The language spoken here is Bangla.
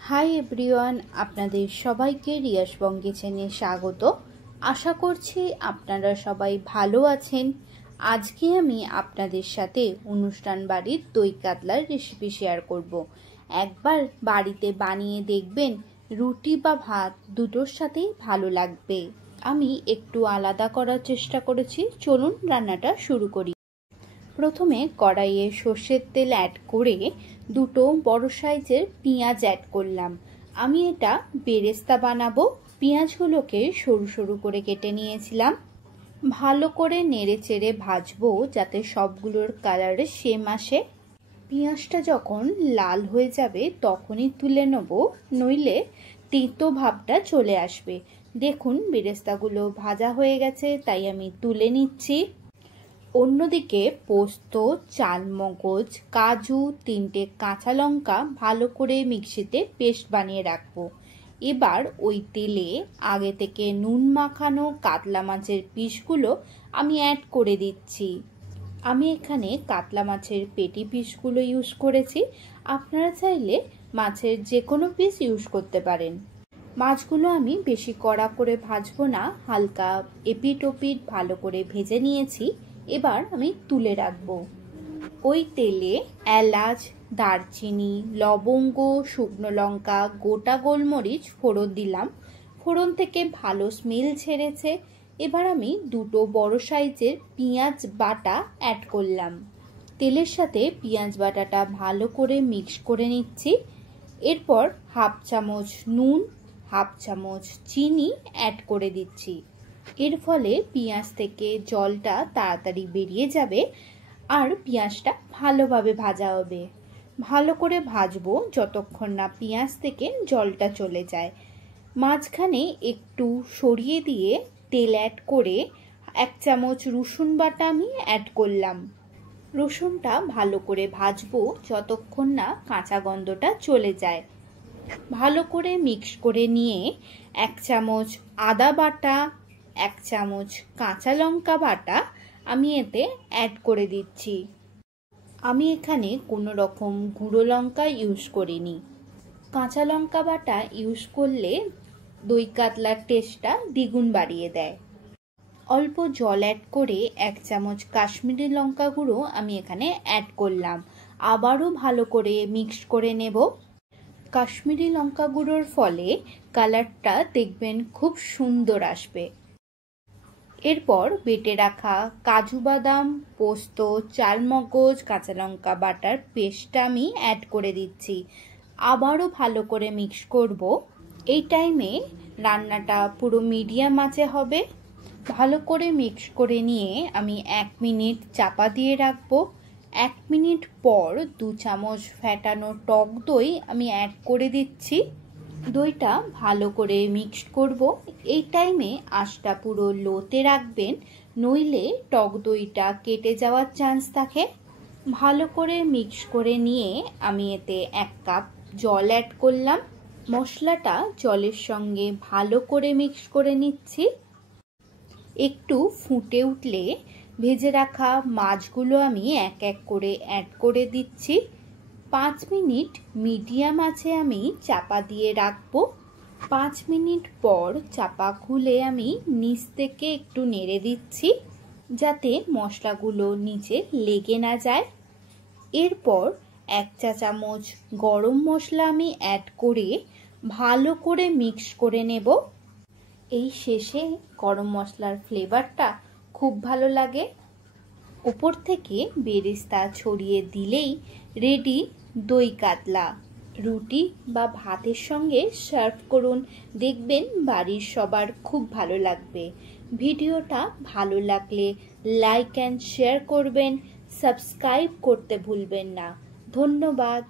হাই এভরিওয়ান, আপনাদের সবাইকে রিয়াস বং কিচেনে স্বাগত। আশা করছি আপনারা সবাই ভালো আছেন। আজকে আমি আপনাদের সাথে অনুষ্ঠান বাড়ির দই কাতলার রেসিপি শেয়ার করব। একবার বাড়িতে বানিয়ে দেখবেন, রুটি বা ভাত দুটোর সাথেই ভালো লাগবে। আমি একটু আলাদা করার চেষ্টা করেছি। চলুন রান্নাটা শুরু করি। প্রথমে কড়াইয়ে সর্ষের তেল অ্যাড করে দুটো বড় সাইজের পেঁয়াজ অ্যাড করলাম। আমি এটা বেরেস্তা বানাবো। পেঁয়াজগুলোকে সরু সরু করে কেটে নিয়েছিলাম। ভালো করে নেড়ে চেড়ে ভাজবো যাতে সবগুলোর কালার সেম আসে। পেঁয়াজটা যখন লাল হয়ে যাবে তখনই তুলে নেব, নইলে তেতো ভাবটা চলে আসবে। দেখুন বেরেস্তাগুলো ভাজা হয়ে গেছে, তাই আমি তুলে নিচ্ছি। অন্যদিকে পোস্ত, চালমগজ, কাজু, 3টে কাঁচা লঙ্কা ভালো করে মিক্সিতে পেস্ট বানিয়ে রাখবো। এবার ওই তেলে আগে থেকে নুন মাখানো কাতলা মাছের পিসগুলো আমি অ্যাড করে দিচ্ছি। আমি এখানে কাতলা মাছের পেটি পিসগুলো ইউজ করেছি। আপনারা চাইলে মাছের যে কোনো পিস ইউজ করতে পারেন। মাছগুলো আমি বেশি কড়া করে ভাজবো না, হালকা এপিট ওপিট ভালো করে ভেজে নিয়েছি। এবার আমি তুলে রাখবো। ওই তেলে এলাচ, দারচিনি, লবঙ্গ, শুকনো লঙ্কা, গোটা গোলমরিচ ফোড়ন দিলাম। ফোড়ন থেকে ভালো স্মেল ছেড়েছে। এবার আমি দুটো বড় সাইজের পেঁয়াজ বাটা অ্যাড করলাম। তেলের সাথে পেঁয়াজ বাটাটা ভালো করে মিক্স করে নিচ্ছি। এরপর হাফ চামচ নুন, হাফ চামচ চিনি অ্যাড করে দিচ্ছি। এর ফলে পেঁয়াজ থেকে জলটা তাড়াতাড়ি বেরিয়ে যাবে আর পেঁয়াজটা ভালোভাবে ভাজা হবে। ভালো করে ভাজবো যতক্ষণ না পেঁয়াজ থেকে জলটা চলে যায়। মাঝখানে একটু সরিয়ে দিয়ে তেল অ্যাড করে 1 চামচ রসুন বাটা আমি অ্যাড করলাম। রসুনটা ভালো করে ভাজবো যতক্ষণ না কাঁচা গন্ধটা চলে যায়। ভালো করে মিক্স করে নিয়ে 1 চামচ আদা বাটা, 1 চামচ কাঁচা লঙ্কা বাটা আমি এতে অ্যাড করে দিচ্ছি। আমি এখানে কোনো রকম গুঁড়ো লঙ্কা ইউজ করিনি। কাঁচা লঙ্কা বাটা ইউজ করলে দই কাতলার টেস্টটা দ্বিগুণ বাড়িয়ে দেয়। অল্প জল অ্যাড করে 1 চামচ কাশ্মীরি লঙ্কা গুঁড়ো আমি এখানে অ্যাড করলাম। আবারও ভালো করে মিক্স করে নেব। কাশ্মীরি লঙ্কা গুঁড়োর ফলে কালারটা দেখবেন খুব সুন্দর আসবে। এরপর বেটে রাখা কাজু বাদাম, পোস্ত, চালমগজ, কাঁচা লঙ্কা বাটার পেস্টটা আমি অ্যাড করে দিচ্ছি। আবারও ভালো করে মিক্স করব। এই টাইমে রান্নাটা পুরো মিডিয়াম আঁচে হবে। ভালো করে মিক্স করে নিয়ে আমি 1 মিনিট চাপা দিয়ে রাখবো। 1 মিনিট পর 2 চামচ ফ্যাটানো টক দই আমি অ্যাড করে দিচ্ছি। দইটা ভালো করে মিক্সড করব। এই টাইমে আঁচটা পুরো লোতে রাখবেন, নইলে টক দইটা কেটে যাওয়ার চান্স থাকে। ভালো করে মিক্স করে নিয়ে আমি এতে 1 কাপ জল অ্যাড করলাম। মশলাটা জলের সঙ্গে ভালো করে মিক্স করে নিচ্ছি। একটু ফুটে উঠলে ভেজে রাখা মাছগুলো আমি এক এক করে অ্যাড করে দিচ্ছি। 5 মিনিট মিডিয়াম আঁচে আমি চাপা দিয়ে রাখবো। 5 মিনিট পর চাপা খুলে আমি নিচ থেকে একটু নেড়ে দিচ্ছি যাতে মশলাগুলো নিচে লেগে না যায়। এরপর 1 চা চামচ গরম মশলা আমি অ্যাড করে ভালো করে মিক্স করে নেব। এই শেষে গরম মশলার ফ্লেভারটা খুব ভালো লাগে। উপর থেকে বেরেস্তা ছড়িয়ে দিলেই রেডি দই কাতলা। রুটি বা ভাতের সঙ্গে সার্ভ করুন, দেখবেন বাড়ির সবার খুব ভালো লাগবে। ভিডিওটা ভালো লাগলে লাইক অ্যান্ড শেয়ার করবেন, সাবস্ক্রাইব করতে ভুলবেন না। ধন্যবাদ।